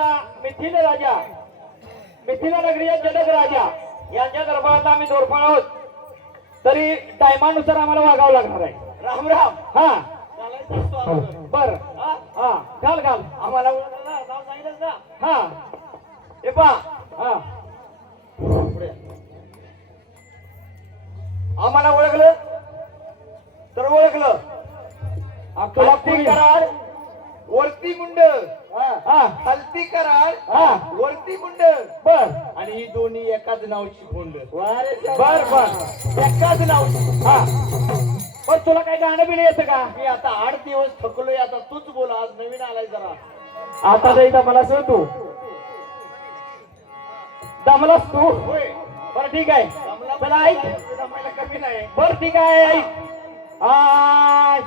नगरीचा मिथिला नगरीचा जनक राजा यांच्या दरबारात आम्ही दोरफळ आहोत. तरी टायमानुसार आम्हाला वागावं लागणार आहे. राम राम. हा बर हा घाल घाल आम्हाला नाव सांगितलं ना. हा हे पा हा आम्हाला ओळखलं तर ओळखलं. खालती करार वरती मुंड. खालती करार वरती मुंड. बर आणि ही दोन्ही एकाच नावची खोंड. बर बर एकाच नावची. हा पण तुला काही गाणं बिणं येतं का? मी आता 8 दिवस थकलोय. आता तूच बोल. आज नवीन आलाय जरा. आता जाईल मला सर तू दमलास तू. बर ठीक आहे. चला ऐक कमी नाही. बर ठीक आहे ऐक. आय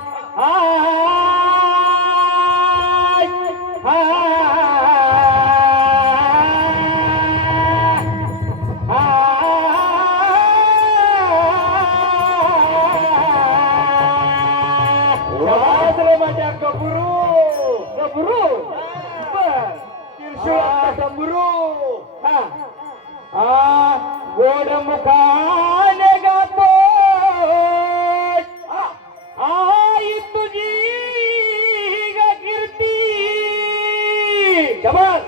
माझ्या गबरू गबरू. बर गबरू. गोड मुखाने गातो आई तुझी ग कीर्ती. जबर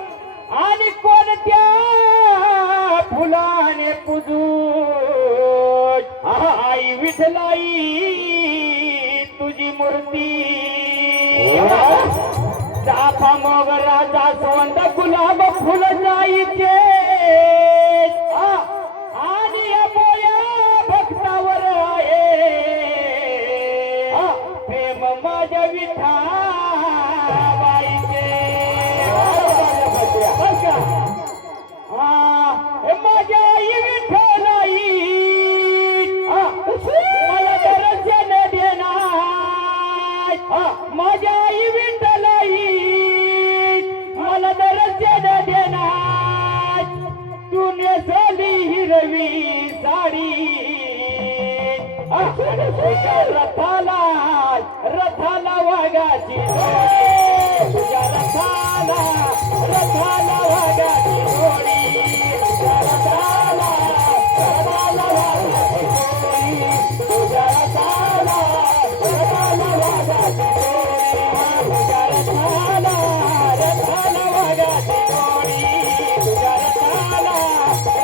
आणि कोणत्या फुलाने पुजू आई विठलाई तुझी मूर्ती. चाफा मोगरा जास्वंद गुलाब फुल जाईचे आणि अबोया भक्तावर आहे प्रेम माझ्या विठाबाईचे. माझ्या आई विठ्ठलाई मला दर्शन देणार. माझ्या आई विठ्ठलाई मला दर्शन देणार. तू नेसली हिरवी साडी रथाला रथाला वाघाची तुझ्या रथाला रथाला वाघाची जोडी. रथाला रथाला वाघाची जोडी. तुझ्या रथाला रथाला वाघाची जोडी. तुझ्या रथाला रथाला वाघाची जोडी. तुझ्या रथाला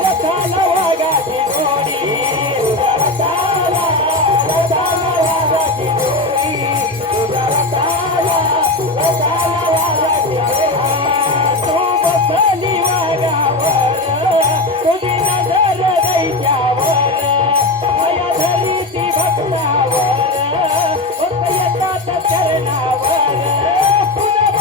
रथाला वाघाची जोडी. तुझ्या रथाला रथाला वाघाची जोडी. तुझ्या रथाला रथाला वाघाची जोडी. तू बसली वाघावर तुझी नजर दैत्यावर माया धरी ती भक्तावर येतात चरणावर. तुझं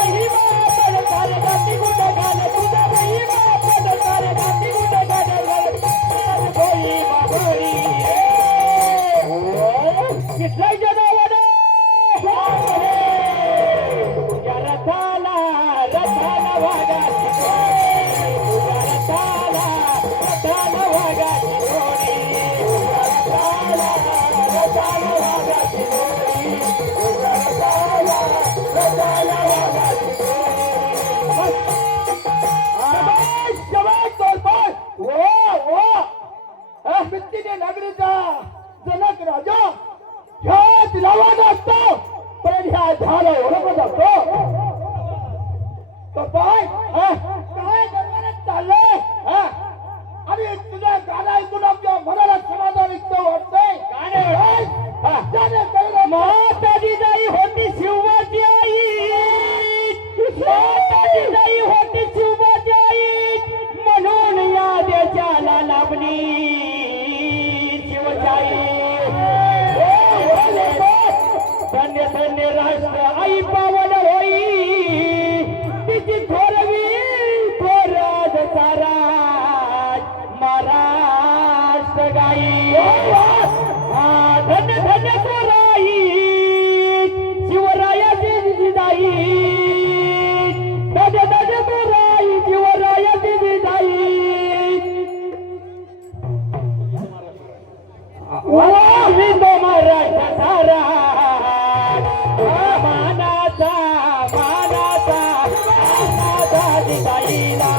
दिसाईला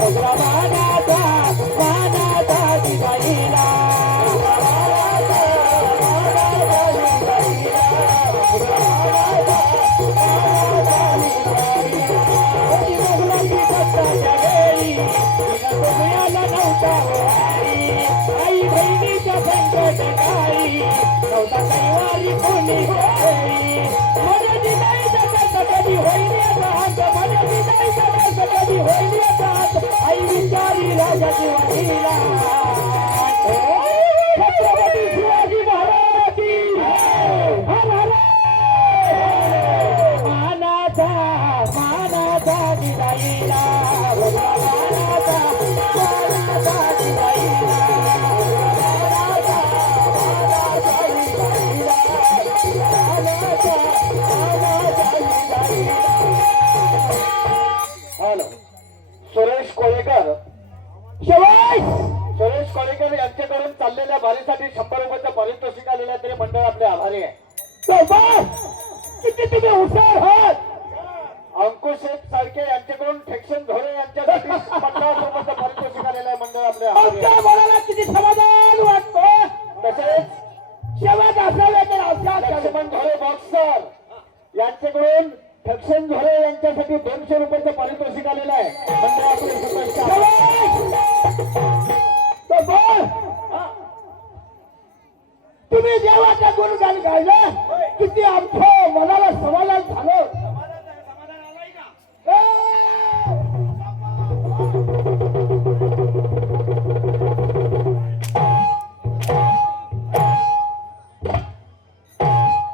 मुद्रा मानाचा दिसाईला आई बहिणीच्या संकट काही नव्हता कैवारी कोणी माझ्या दिसाईचा कधी होईल माझ्या दिसाईचा कधी होईल आई विचारी राजाची वाणीला छत्रपती शिवाजी महाराजाची मानाचा दिसाईला मानाचा दिसाईला सुरेश कोळेकर सुरेश कोळेकर यांच्याकडून चाललेल्या भारीसाठी 100 रुपयाचं पारितोषिक आलेलं आहे. तरी मंडळ आपले आभारी आहे. किती तुम्ही हुशार आहात. अंकुश शेठ सारखे यांच्याकडून ठेक्शन धोरे यांच्यासाठी 50 रुपयाचं पारितोषिक आलेलं आहे. मंडळ आपले आभारी आहे. मला किती समाधान वाटतं. तसेच शेवट असावे तर लक्ष्मण धोरे बॉक्सर यांच्याकडून ठेक्शन धोरे यांच्यासाठी 200 रुपयाचं पारितोषिक आलेलं आहे. मंडळ आपले तुम्ही देवाच्या गुणगान गायलं किती आमचं मनाला समाधान झालं.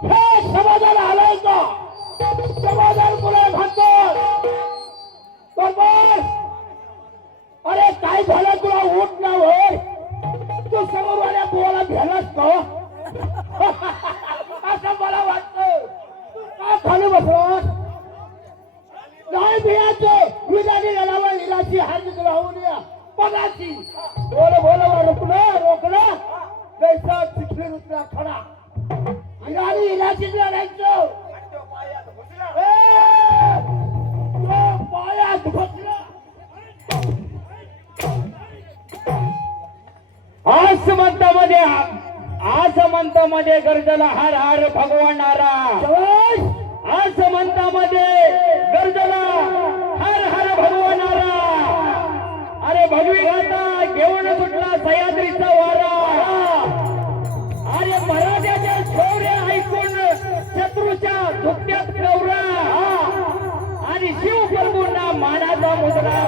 हे समाधान आलंय का. समाधान कोणा घालतो बरोबर. अरे काय झालं तुला उठ ना होय. तू समोरवाल्या बुवाला भेलास का असं मला वाटतं. का खाली बसलास नाही भियाचं विजानी लढावा इलाची हार राहून या पगाची बोल रोकलं जैसा पिछले उतरा खडा आणि इलाची लढायचं पायात घुसला. आसमंतामध्ये गरजला हर हर भगवान नारायण. आसमंतामध्ये गरजला हर हर भगवान नारायण. अरे भगवी गाता घेऊन सुटला सह्याद्रीचा वारा. अरे मराठ्याच्या शौर्य ऐकून शत्रूच्या धुक्यात गौरा आणि शिव प्रभूंना मानाचा मुद्रा.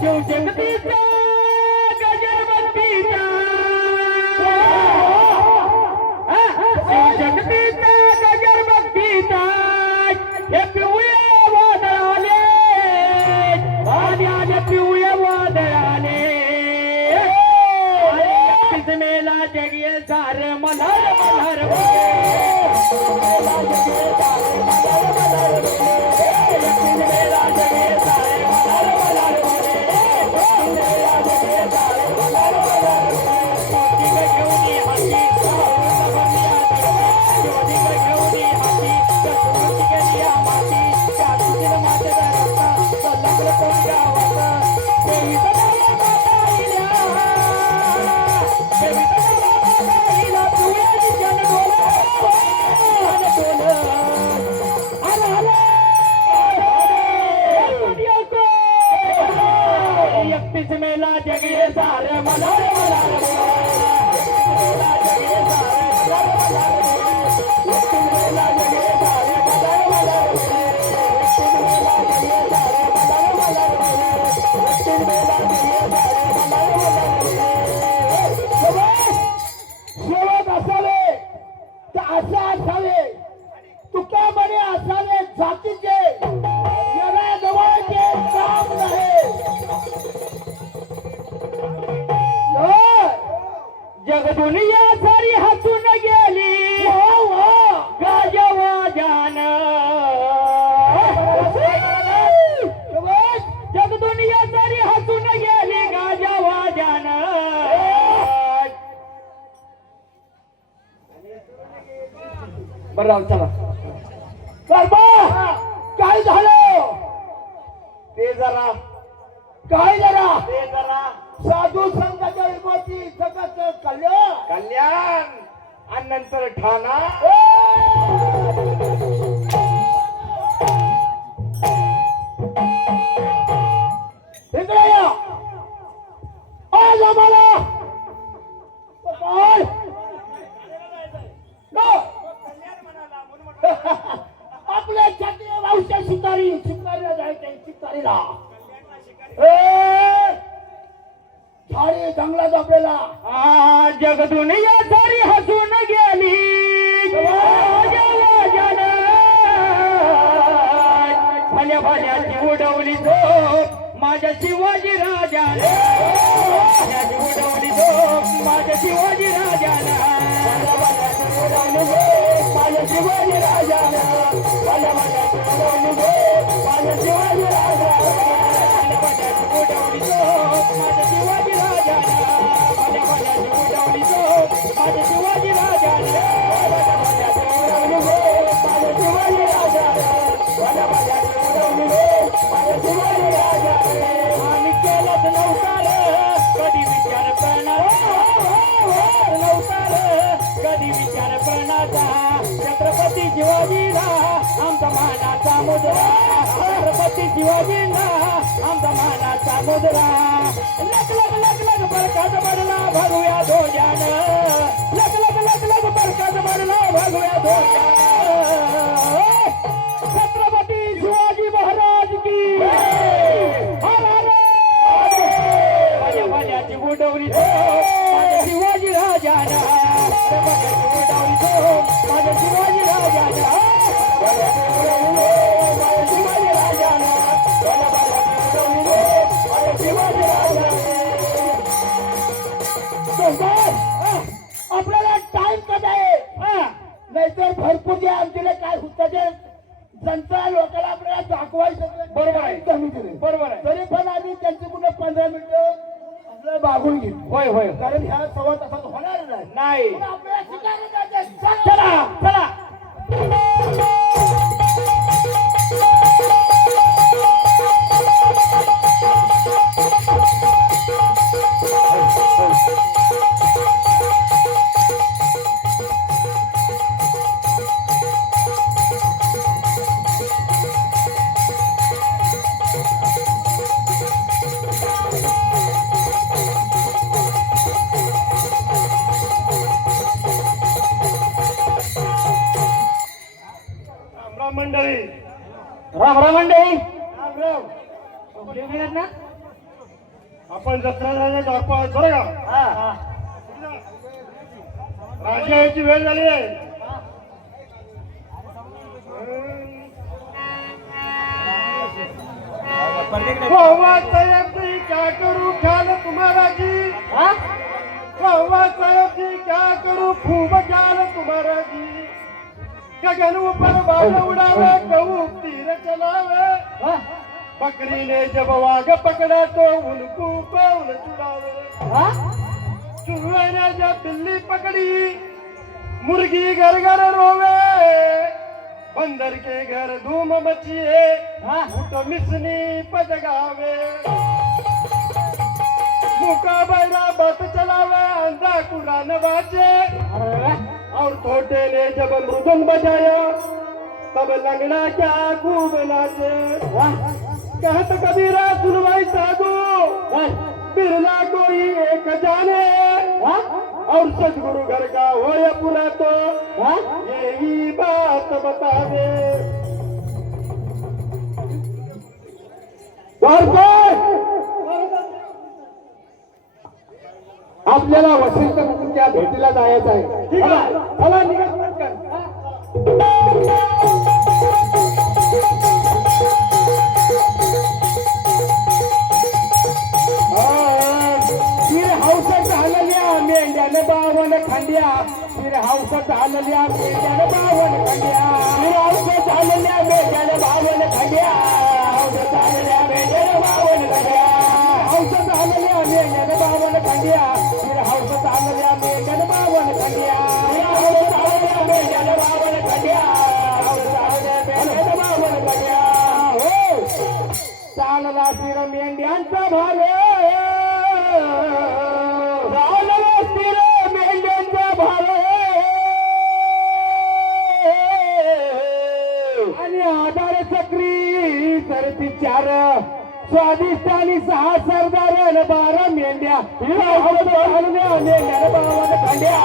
शिव जगतीचा गजरबंदीचा शिव जगतीचा गजरबंदीचा हे पिवळे वादळाले वाद्याने पिवळे वादळाले मेला जगिये सार मल्हार मल्हार मेला जगिये सारे मल्हार मेला जगिये सारे मल्हार मल्हार मेला जगिये सारे मल्हार मल्हार घेऊनी हाती घेऊनी हाती गेली माती त्या तुझीला माझ्या रस्ता लग्न कोण गावाचा मेला जगिये सारे मल्हार मल्हार मेला जगिये सारे मल्हार मेला जगिये सारे मल्हार मल्हार मेला जगिये सारे मल्हार मल्हार मेला जगिये सारे मल्हार मल्हार. शेवट असावे तर असं असावे. तुका म्हणे असावे जातीचे येण्या जवळचे काम नाही. जग दुनिया सारी हसून गेली गाजवाजान. जग दुनिया सारी हसून गेली गाजवाजान. बरं चला कर्मा काय झालं ते जरा काय जरा ते जरा साधू संतांच्या विभूती जगत कल्याण कल्याण आणि नंतर ठाणा इकडे या आज आम्हाला काय आपल्या जातीय भाऊच्या शिकारीला जायचंय शिकारीला झाडी जंगलात आपल्याला जग दुनिया सारी हसून गेली भल्या भल्याची उडवली झोप माझ्या शिवाजी राजाने उडवली झोप माझ्या शिवाजी राजाने माझ्या शिवाजी राजाला माझ्या माझ्या शिवाजी राजा उडवली झोप माझ्या शिवाजी राजाने उडवली झोप माझ्या शिवाजी राजाने माझ्या शिवाजी राजा माझ्या शिवाजी राजा आम्ही केलंच नव्हतं कधी विचार नव्हता कधी विचार करण्याचा छत्रपती शिवाजीला आमचा मानाचा मुद्रा छत्रपती शिवाजीला आमचा मानाचा मुद्रा लग लग लग लग बरकात पडला भगव्या ध्वजान लग लग लग लग बरकात पडला भगव्या ध्वजान छत्रपती शिवाजी महाराज की हर हर माझ्या माझ्याची उडवली माझ्या शिवाजी राजाना उडवली माझ्या शिवाजी राजाना माझ्या शिवाजी राजाला माझ्या शिवाजी राजा आपल्याला टाइम कसा आहे नाहीतर भरपूर जे आमच्याला काय होतं ते जनता लोकांना आपल्याला दाखवायचं बरोबर आहे. कमी दिले बरोबर आहे. तरी पण आम्ही त्यांची कुठे 15 मिनिटं आपल्याला मागून घेतो होय होय कारण ह्या सव्वा तासात होणार नाही नाही पण आपल्याला शिकायला जायचं. चला चला मंडळी राम राम मंडळी ना आपण जत्रा झाल्या दाखवा बरं का राजा याची वेळ झाली आहे कौवा साहेब जी क्या करूं ख्याल तुम्हारा जी कौवा साहेब जी क्या करूं खूब ख्याल तुम्हारा जी गगन ऊपर बाल उड़ावे कहूँ तीर चलावे बकरी ने जब वाघ पकड़ा तो उनको कौन छुड़ावे चूहे ने जब बिल्ली पकड़ी मुर्गी घर घर रोवे बंदर के घर धूम मचिए तो मिसनी पजगावे मुका बैरा बात चलावे अंधा कुरान बाजे और छोटे ने जब मृदंग बजाया तब लंगड़ा क्या खूब नाचे कहत कबीरा सुनवाई साधु बिरला कोई एक जाने और सदगुरु घर का हो या पूरा तो यही बात बता दे आपल्याला वसंत ऋतूच्या भेटीला जायचं आहे. चला निघा पटकन. फिर हौसत झालेल्या मेंढ्यानं बावन खंड्या फिर हौसत झालेल्या मेंढ्यानं बावन खंड्या फिर हौसत झालेल्या मेंढ्यानं बावन खंड्या हौसत झालेल्या मेंढ्यानं बावन खंड्या हौसत झालेल्या मेंढ्यानं बावन खंड्या फिर हौसत झालेल्या मेंढ्यानं बावन खंड्या फिर हौसत झालेल्या मेंढ्यानं बावन खंड्या हौसत झालेल्या चालला स्थिर मेंढ्यांचा भार चालला स्थिर मेंढ्यांचा भार आणि आधार चक्री सरती 4 स्वादिष्ट आणि 6 सरदार आणि 12 मेंढ्या मेंढ्या बावन खांड्या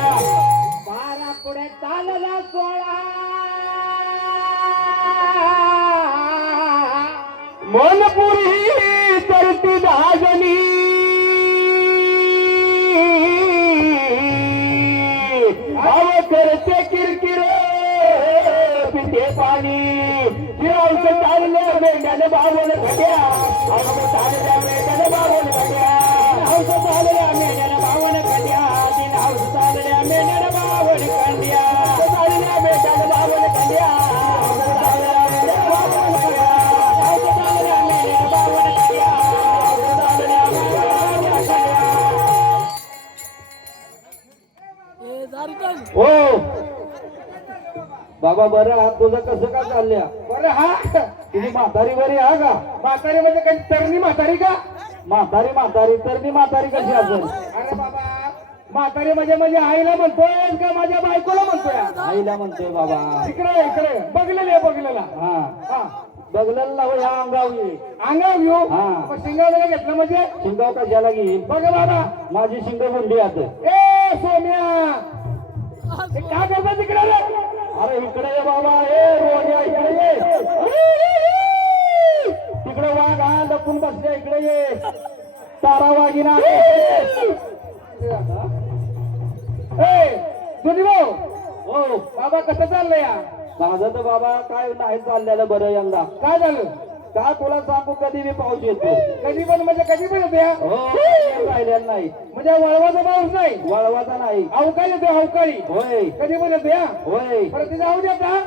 बारा पुढे चालला 16 मनपुरी तरती 10 जणी भाव करते किरकिर पिते पाणी फिरावच चालल्या मेंढ्याने बावन खड्या चालल्या मेंढ्याने बावन खड्या हौस चालल्या मेंढ्याने बावन खड्या तीन हौस चालल्या मेंढ्याने बावन खंड्या चालल्या मेंढ्याने बावन खंड्या चालल्या मेंढ्याने बावन खंड्या हौस चालल्या मेंढ्याने बावन खंड्या चालल्या हो बाबा बरं आहात तुझं कसं का चालल्या बरं हा तुझी म्हातारी बरी हा का म्हातारी म्हणजे काही तरणी म्हातारी का म्हातारी तरणी म्हातारी कशी असेल अरे बाबा म्हातारी म्हणजे आईला म्हणतोय का माझ्या बायकोला म्हणतोय आईला म्हणतोय बाबा इकडे बघलेला हा हा बघलेलं ना हो या अंगाव ये अंगाव घेऊ हा. मग शिंगावला घेतलं म्हणजे शिंगाव कशाला घेईल बघ बाबा माझी शिंग गुंडी आता ए सोम्या हे काय करता तिकडे रे? अरे इकडे ये बाबा ए रोड्या इकडे ये तिकडे वाघ हा लपून बसल्या इकडे ये तारा वाघिना ए दुधी भाऊ हो बाबा कसं चाललंय या माझं तर बाबा काय नाही चाललेलं बरं यंदा काय झालं का तुला सांगू कधी मी पाऊस येतो कधी पण म्हणजे कधी पण येते या? हो राहिलेलं नाही म्हणजे वळवाचा पाऊस नाही वळवाचा नाही अवकाळी येते अवकाळी होय कधी पण येते या होय बरं ते जाऊ दे आता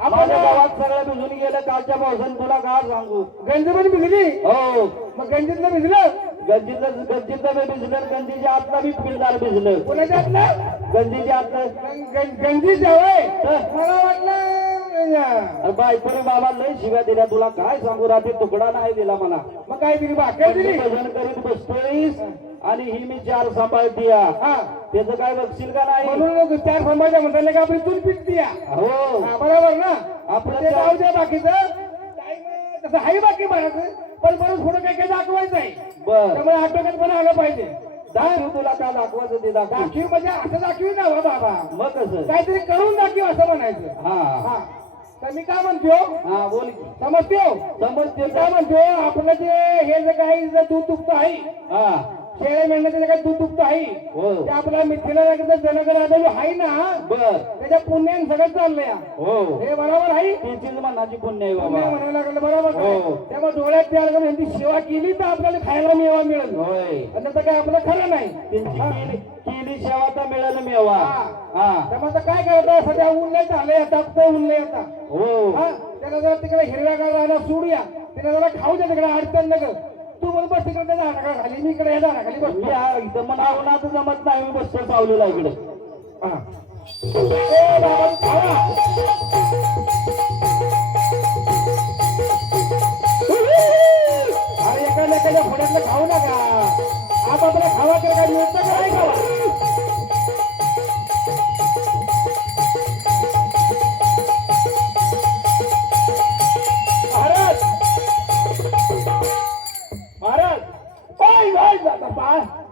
आपण माझ्या गावात सगळं भिजून गेलं कालच्या पावसाने तुला काय सांगू गंज पण भिजली हो मग गंजीतलं भिजलं गंजीचं बी भिजलं गंजीच्या आतला बी पिलदार भिजलं कोणाच्या आतलं गंजीच्या आतलं गंजी जावय तर मला वाटलं अरे बायकोने बाबा लय शिव्या दिल्या तुला काय सांगू रात्री तुकडा नाही दिला मला मग काय दिली भाकर दिली भजन करीत बसतोयस आणि ही मी 4 सांभाळती हा त्याचं काय बघशील का नाही म्हणून 4 समाजा म्हणताना का आपली चूल पिटती या हो हा, बरोबर ना आपलं ते जाऊ द्या बाकीचं तसं आहे बाकी बरं पण बरं थोडं काही काही दाखवायचं आहे बर त्यामुळे आटोक्यात पण आलं पाहिजे दाखव तुला का दाखवायचं ते दाखव दाखीव म्हणजे असं दाखवी ना हो बाबा मग कसं काहीतरी करून दाखव असं म्हणायचं हा हा तर मी काय म्हणतो हा बोल की. समजतो समजते काय म्हणतो आपलं जे हे जे काही जे दूध दुखतं आहे हा शेळ्या मेंढ्याचं जे काही दूध दुखतं आहे हो ते आपला मिथिला जनगर जो आहे ना बर त्याच्या पुण्याने सगळं चाललंय हो हे बरोबर आहे तिचीच मनाची पुण्य आहे पुण्य बाबा म्हणायला लागलं बरोबर हो. आहे. त्यामुळे डोळ्यात तयार करून यांची सेवा केली तर आपल्याला खायला मेवा मिळेल होय आणि त्याचं काय आपलं खरं नाही त्यांची केली सेवा तर मिळेल मेवा हा. हा त्यामुळे आता काय करायचं सध्या ऊन नाही झालंय आता ऊन नाही आता हो हा त्याला जरा तिकडे हिरव्यागार राहायला सोडूया तिला जरा खाऊ द्या तिकडे अडचण नका तू बरोबर तिकडे त्या झाडाखाली मी इकडे या झाडाखाली मी बसतो हा इथं मला उन्हाचं जमत नाही मी बसतो पावलेला इकडे हा. ए बाबा, खावा. अरे एखाद्या फोड्यातलं खाऊ नका आपापला खावा तर काय मिळतं का नाही खावा महाराज महाराज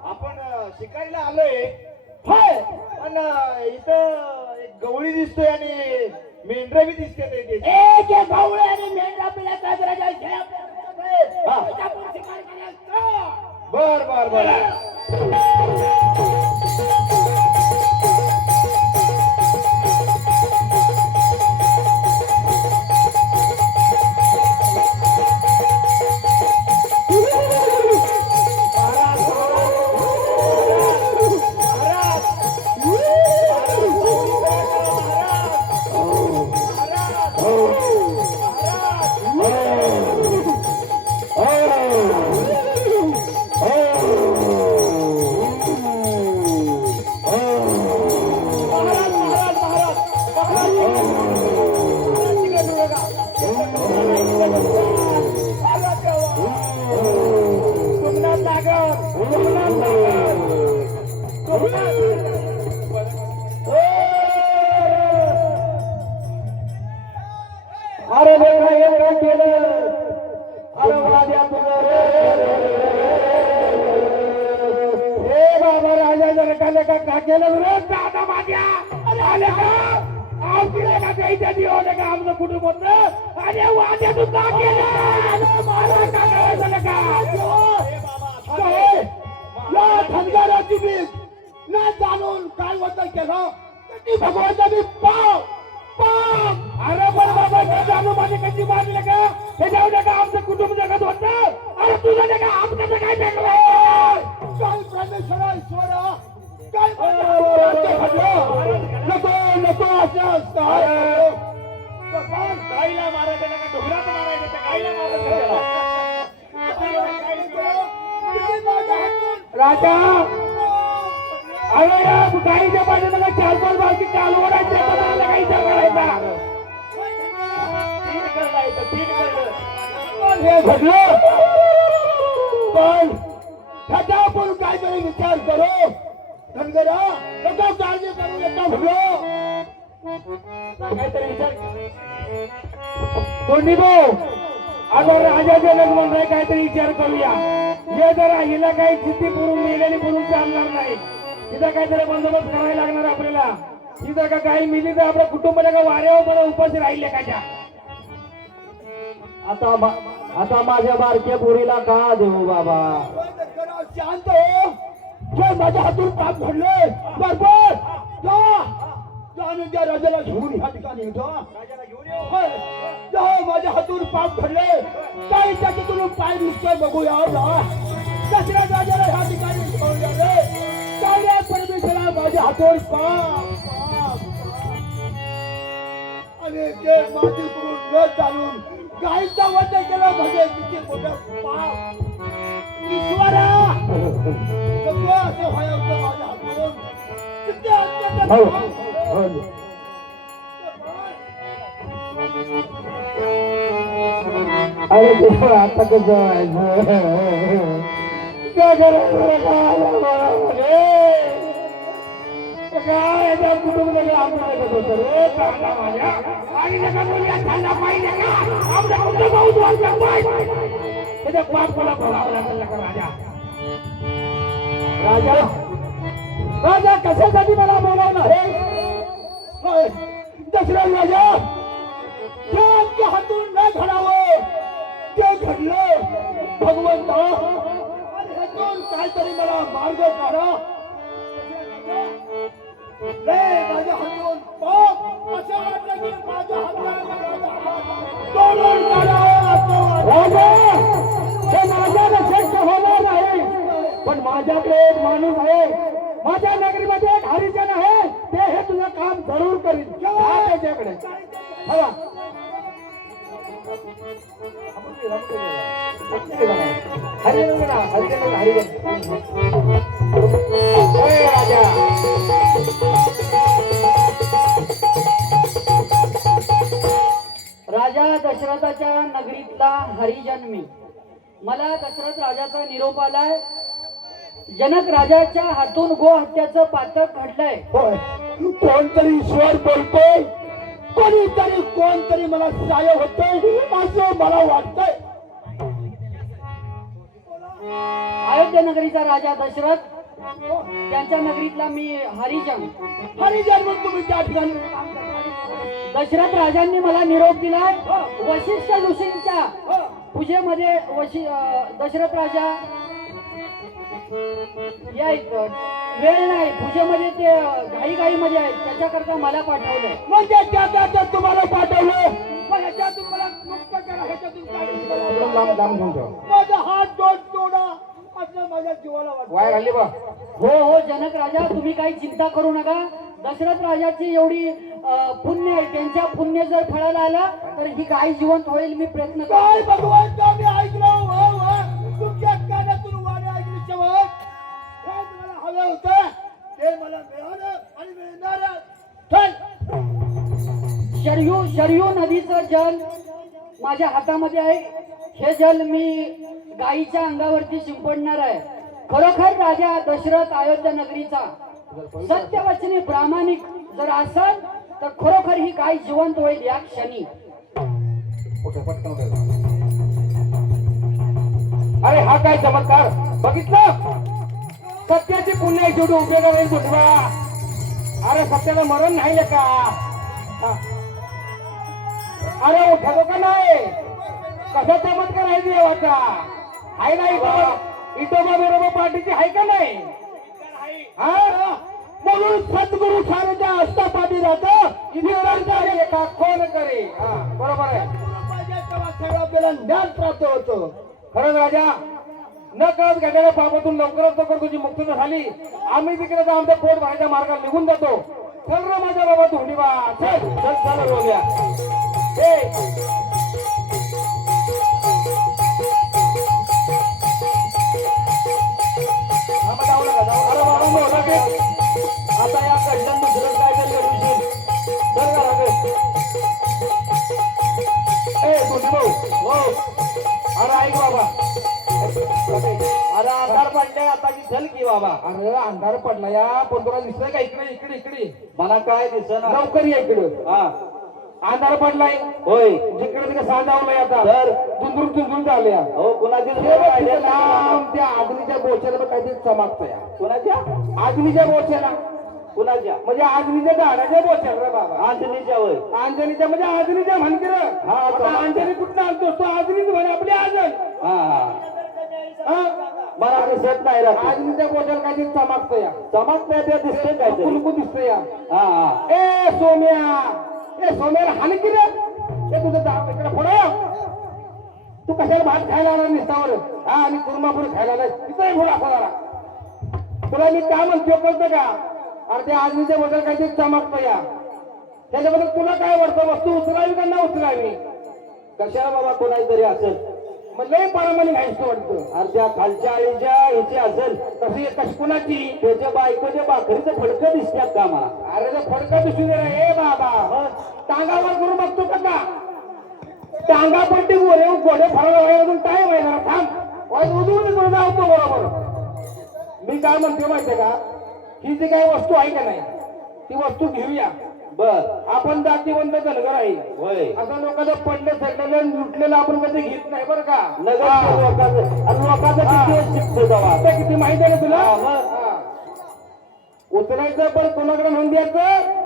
आपण शिकारीला आलोय हाय पण इथं एक गवळी दिसतोय आणि मेंढरा बी दिसते ते एक एक गवळे आणि मेंढरा पिला काजरा जायचे हा. आपण शिकार करायचं बर बर बर आले का केलं रे दादा माझ्या अरे आले का आमच्या का द्यायच्या दिवले का आमचं कुटुंब होतं आणि वाद्यातून का केलं मला का करायचं का या धनगराची बीज न जाणून काय होतं केलं ती भगवानचा बी पाव अरे पण बाबा जाणू माझे कशी मारले का हे जाऊ दे का आमचं कुटुंब जगत होतं अरे तुझं नाही का आमचं काय काय परमेश्वरा ईश्वरा काय नको नको असं काय गाईला मारायचं का डोंगरात मारायचं त्या गाईला मारायचं राजा अरे या गाईच्या पाहिजे मला 4-5 बाकी चालू ओढायचे गाईचा करायचा तीन करायचं तीन करायचं हे घडलं पण ह्याचा आपण काहीतरी विचार करू धनगरा नको काळजी करू नका भलो काहीतरी विचार दोन्ही भाऊ आता राजाचे लग्न नाही काहीतरी विचार करूया हे जरा हिला काही चित्ती पुरून मेलेली पुरून चालणार नाही तिथं काहीतरी बंदोबस्त करायला लागणार आपल्याला तिथं का काही मिली तर आपल्या कुटुंबाला का वाऱ्यावर मला उपाशी राहिले का त्या आता माझ्या बारक्या पोरीला का देऊ बाबा शांत हो जे माझ्या हातून पाप घडले बरोबर जाणून त्या राजाला घेऊन ह्या ठिकाणी येतो माझ्या हातून पाप घडले काही त्याच्यातून पाय निश्चय बघूया दसऱ्या राजाला ह्या ठिकाणी घेऊन रे काय परमेश्वरा माझ्या हातून पाप आणि ते माझी करून न चालून गायचा वध केला म्हणजे किती मोठं पाप ईश्वरा नको असं व्हायला होतं माझ्या हातून किती अत्याचार अरे देवा आता कसं व्हायचं काय काय त्या कुटुंब आमचं होतं रे चांगला माझ्या आणि नका बोलूया चालला पाहिजे का आमचा कुटुंब उद्ध्वस्त पाहिजे त्याच्या पाप कोणा बोलावं लागेल का राजा राजा राजा कशासाठी मला बोलावलं हे दसरा राजा ज्या हातून न घडावं ते घडलं भगवंत आणि ह्यातून काहीतरी मला मार्ग काढा रे माझ्या हातून पाप असं वाटलं की माझ्या हाताला तोडून काढावं राजा हे माझ्याने शक्य होणार नाही पण माझ्याकडे एक माणूस आहे माझ्या नगरीमध्ये एक हरिजन आहे ते हे तुझं काम जरूर करीन त्याच्याकडे हवा राजा दशरथाच्या नगरीतला हरिजन्मी मला दशरथ राजाचा निरोप आलाय जनक राजाच्या हातून गो हत्याचं पातक घडलंय होय कोणतरी ईश्वर बोलतोय कोणतरी मला सहाय्य होतंय असं मला वाटतंय अयोध्या नगरीचा राजा दशरथ त्यांच्या नगरीतला मी हरिजन म्हणून तुम्ही त्या ठिकाणी दशरथ राजांनी मला निरोप दिलाय वशिष्ठ ऋषींच्या पूजेमध्ये दशरथ राजा या वेळ नाही पूजेमध्ये ते घाईमध्ये आहेत त्याच्याकरता मला पाठवलंय म्हणजे त्या तुम्हाला पाठवलं पण ह्याच्यातून मला मुक्त करा ह्याच्यातून माझा हात तोडा असं माझ्या जीवाला वाटतं हो जनक राजा तुम्ही काही चिंता करू नका दशरथ राजाची एवढी पुण्य आहे त्यांच्या पुण्य जर फळाला आला तर ही गाय जिवंत होईल मी प्रयत्न काय भगवान मी ऐकलं तुमच्या कानातून वारे ऐकली शेवट काय तुम्हाला हवं होतं ते मला मिळालं आणि मिळणार शरयू नदीचं जल माझ्या हातामध्ये आहे हे जल मी गायीच्या अंगावरती शिंपडणार आहे खरोखर राजा दशरथ अयोध्या नगरीचा सत्यवचनी प्रामाणिक जर असाल तर खरोखर ही गाय जिवंत होईल या क्षणी अरे हा काय चमत्कार बघितलं सत्याची पुण्य शेवटी उपयोगाला येईल बुटवा. अरे सत्याला मरण नाही ले का? हा. अरे उठतो का नाही? कसा चमत्कार आहे देवाचा? आहे ना इटोबा बिरोबा पार्टीची आहे का नाही? हा म्हणून सद्गुरु सारख्या असता पाठी राहतं का कोण करे. हा बरोबर आहे. सगळं आपल्याला ज्ञान प्राप्त होतं. खरंच राजा न कळत घडलेल्या पापातून लवकरच लवकर तुझी मुक्तता झाली. आम्ही तिकडे तर आमच्या पोट भरायच्या मार्गाला निघून जातो. चल रे माझ्या बाबा धोंडीबा. चल चल चल रोग्या. आता या कडलं दुसरं काय तरी करू हो अरे ऐक बाबा. अरे आधार पडले आता की चल की बाबा. अरे अंधार पडला या पण तुला दिसतंय का? इकडे इकडे इकडे मला काय दिसना. लवकर या इकडे. हा अंधार पडलाय. होय जिकडे तिकडे सांगावलंय आता. तर दुंदूर दुंदूर झाले. हो कुणाची त्या आग्नीच्या बोच्याला काहीतरी चमकतोय. कुणाच्या आग्नीच्या बोच्याला कुणाच्या म्हणजे आग्नीच्या झाडाच्या बोच्याला रे बाबा. आंजणीच्या होय. अंजनीच्या म्हणजे आजनीच्या म्हणकर. हा, अंजनी कुठं आणतोस तो? आजनीच म्हणे आपली आजन. हा हा हा? मला दिसत नाही राहत. आजनीच्या बोच्याला काहीतरी चमकतोय. चमक नाही ते दिसते काय तरी. कुलकू दिसतोय. हा हा ए सोम्या, ए सोम्याला हानी की रे? ए तुझं दाब इकडे फोडो. तू कशाला भात खायला आला निस्तावर? हा आणि कुर्मापूर खायला आलाय. तिथंही फोड असा झाला. तुला मी काय म्हणतो कळतं का? अरे त्या आजनीच्या बद्दल काहीतरी चमकतं या. त्याच्याबद्दल तुला काय वाटतं? वस्तू उचलावी का ना उचलावी? कशाला बाबा कोणाची तरी असेल. मग लय पारमानिक घ्यायचं वाटतं. आणि त्या खालच्या आळीच्या ह्याची असेल कशी कशी कुणाची? त्याच्या बायकोच्या भाकरीचं फडकं दिसतात का मला. अरे ते फडकं दिसून दे रे. ए बाबा टांगावर करून बघतो का? टांगा पलटी गोडे फरायला व्हायला काय व्हायला? थांब उजून जातो बरोबर. मी काय म्हणतो माहितीये का? ही जी काही वस्तू आहे का नाही ती वस्तू घेऊया. बर आपण जातीवंत धनगर आहे. होय असं लोकांचं पडलं सडलेलं लुटलेलं आपण कधी घेत नाही बरं का? नगर हा. लोकांचं आणि लोकांचं हा. किती शिकतो तेव्हा. आता किती माहिती आहे ना तुला? हा, मग. हा. उचलायचं पण कोणाकडे म्हणून द्यायचं?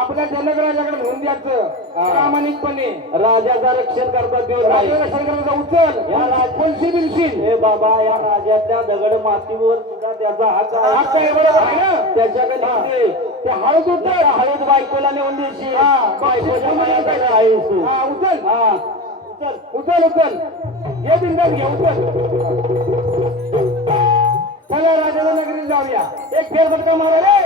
आपल्या जनगराजाकडे म्हणून द्यायचं प्रामाणिकपणे. राजाचं रक्षण करतात देव नाही. राजाला उचल या कोणशी बिलशील. हे बाबा या राजाच्या दगड मातीवर सुद्धा त्याचा हात हात आहे बरोबर आहे ना? त्याच्याकडे निघते. ते हळद उचल. हळद बायकोला नेऊन देशील. हा. बायकोच्या मायाकडे आहेस तू. हा उचल. हा उचल उचल. ये बिंदास घे उचल. चला राजाला नगरी जाऊया. एक फेरफटका मारा रे.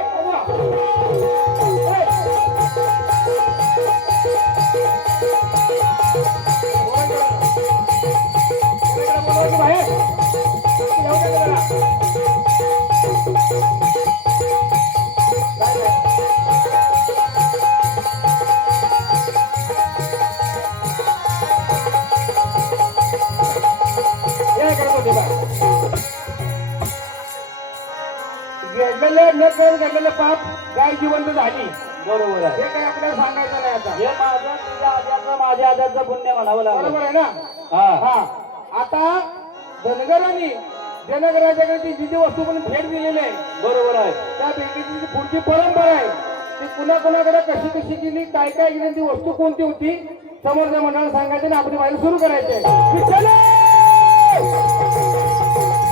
घडलेलं पाप गाय जिवंत झाली. बरोबर आहे. हे काय आपल्याला सांगायचं नाही आता. हे माझं तुझ्या आजाचं माझ्या आजाचं पुण्य म्हणावं लागलं. बरोबर आहे ना? हा हा आता धनगरांनी जनगराजाकडे ती जी वस्तू पण भेट दिलेली आहे बरोबर आहे. त्या भेटीची जी पुढची परंपरा आहे ती कुणाकुणाकडे कशी कशी गेली काय काय गेली ती वस्तू कोणती होती समोरच्या मंडळाला सांगायचं आणि आपली वाईल सुरू करायची.